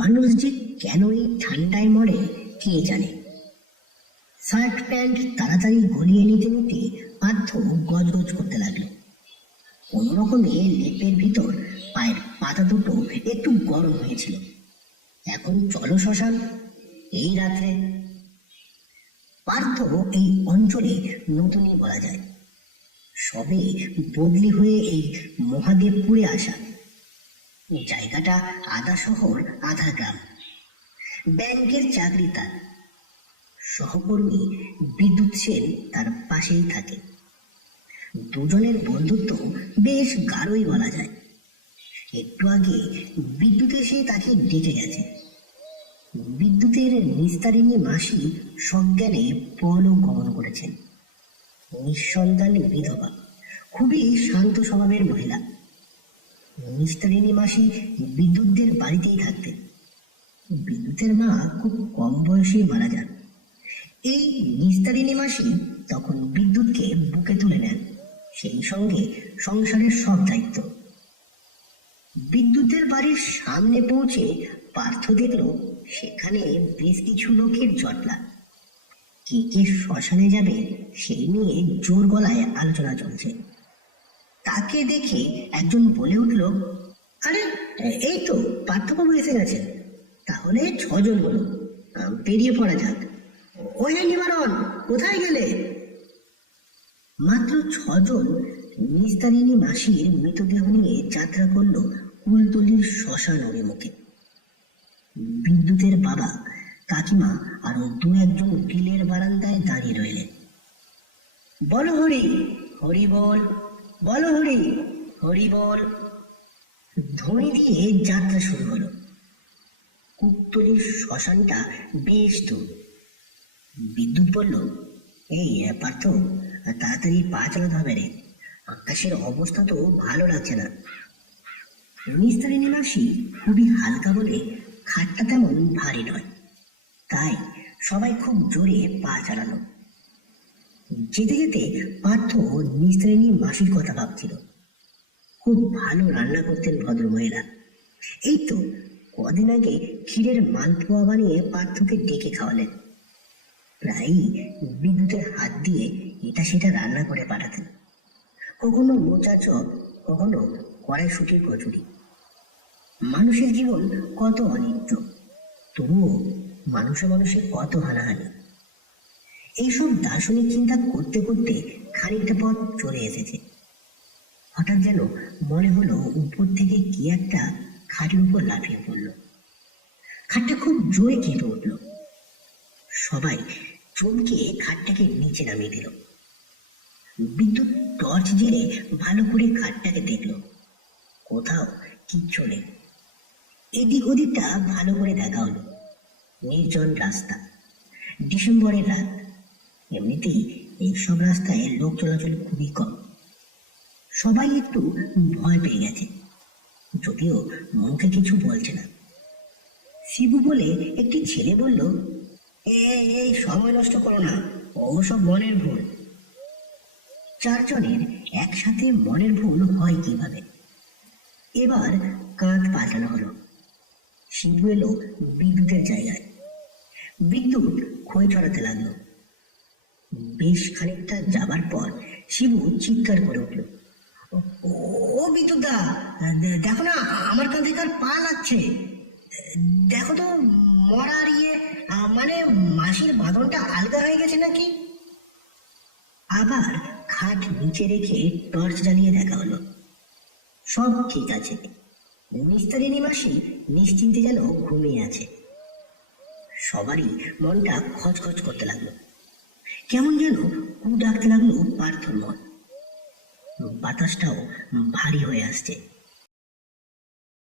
মানুষ যে কেন এই ঠান্ডায় মরে কে জানে। শার্ট প্যান্ট তাড়াতাড়ি গলিয়ে নিতে নিতে পার্থ গজগজ করতে লাগলো। কোনোরকমে লেপের ভিতর পায়ের পাতা দুটো একটু গরম হয়েছিল। এখন চলো শ্মশান এই রাত্রে। পার্থ এই অঞ্চলে নতুনই বলা যায়, সবে বদলি হয়ে এই মহাদেবপুরে আসা। জায়গাটা আধা শহর আধা গ্রাম। ব্যাংকের চাকরি তার, সহকর্মী বিদ্যুৎ সেন তার পাশেই থাকে। দুজনের বন্ধুত্ব বেশ গাঢ়ই বলা যায়। একটু আগে বিদ্যুৎ এসে তাকে ডেকে গেছে। বিদ্যুতের নিস্তারিণী মাসি সজ্ঞানে পরলোক গমন করেছেন। নিঃসন্তান বিধবা, খুবই শান্ত স্বভাবের মহিলা। নিস্তারিণী মাসি বিদ্যুৎদের বাড়িতেই থাকতেন। বিদ্যুতের মা খুব কম বয়সে মারা যান। এই নিস্তারিণী মাসি তখন বিদ্যুৎকে বুকে তুলে নেন, সেই সঙ্গে সংসারের সব দায়িত্ব। বিদ্যুতের বাড়ির সামনে পৌঁছে পার্থ দেখল সেখানে বেশ কিছু লোকের জটলা। কে কে শ্মশানে যাবে সেই নিয়ে জোর গলায় আলোচনা চলছে। তাকে দেখে একজন বলে উঠল, আরে এই তো পার্থবাবু এসে গেছেন, তাহলে 6 জন হলো, বেরিয়ে পড়া যাক। ওই নিবারণ, কোথায় গেলে? মাত্র 6 জন নিস্তারিণী মাসির মৃতদেহ নিয়ে যাত্রা করলো কুলতলির শ্মশান অভিমুখে। বিদ্যুতের বাবা, কাকিমা আর 2-1 জন গ্রিলের বারান্দায় দাঁড়িয়ে রইলেন। বলো হরি, হরি বল, বলো হরি, হরি বল। ধ্বনি দিয়ে যাত্রা শুরু হলো। কুলতলির শ্মশানটা বেশ দূর। বিদ্যুৎ বলল, এই পার্থ, তাড়াতাড়ি পা চালাতে হবে রে, আকাশের অবস্থা তো ভালো লাগছে না। নিস্তারিণী মাসি খুবই হালকা বলে খাটটা তেমন ভারী নয়, তাই সবাই খুব জোরে পা চালালো। যেতে যেতে পার্থ নিস্তারিণী মাসির কথা ভাবছিল। খুব ভালো রান্না করতেন ভদ্রমহিলা। এই তো কদিন আগে ক্ষীরের মালপোয়া বানিয়ে পার্থকে ডেকে খাওয়ালেন। প্রায়ই বিদ্যুতের হাত দিয়ে এটা সেটা রান্না করে পাঠাতেন। কখনো মোচা চপ, কখনো কড়াইশুঁটির কচুরি। মানুষের জীবন কত অনিত্য, তবুও মানুষে মানুষে কত হানাহানি। এইসব দার্শনিক চিন্তা করতে করতে খানিকটা পথ চলে এসেছে। হঠাৎ যেন মনে হলো উপর থেকে কি একটা খাটের উপর লাফিয়ে পড়ল। খাটটা খুব জোরে কেঁপে উঠল। সবাই চমকে খাটটাকে নিচে নামিয়ে দিল। বিদ্যুৎ টর্চ জেলে ভালো করে খাটটাকে দেখল। কোথাও কিচ্ছু নেই। এদিক ওদিকটা ভালো করে দেখা হলো। নির্জন রাস্তা, ডিসেম্বরের রাত। এমনিতেই এইসব রাস্তায় লোক চলাচল খুবই কম। সবাই একটু ভয় পেয়ে গেছে, যদিও মুখে কিছু বলছে না। শিবু বলে একটি ছেলে বলল, এই সময় নষ্ট করো না, ওসব মনের ভুল। 4 জনের একসাথে মনের ভুল হয় কিভাবে? এবার কাঁধ পাল্টানো হলো। শিবু এলো বিদ্যুতের জায়গায়। বিদ্যুৎ খই ছড়াতে লাগলো। বেশ খানিকটা যাবার পর শিবু চিৎকার করে উঠল, ও বিদ্যুৎ দা, দেখো না আমার কাঁধে কার পা লাগছে। দেখো তো মরার মানে মাসির বাঁধনটা আলগা হয়ে গেছে নাকি। আবার খাট নিচে রেখে টর্চ জ্বালিয়ে দেখা হলো। সব ঠিক আছে। নিস্তারিণী মাসি নিশ্চিন্তে যেন ঘুমিয়ে আছে। সবারই মনটা খচখচ করতে লাগলো। কেমন যেন কু ডাকতে লাগলো পার্থর মন। বাতাসটাও ভারী হয়ে আসছে।